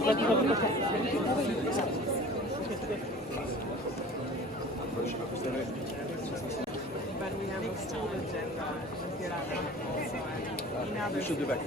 But we have a full agenda. Let's get out of here also. And, you know, We should do back.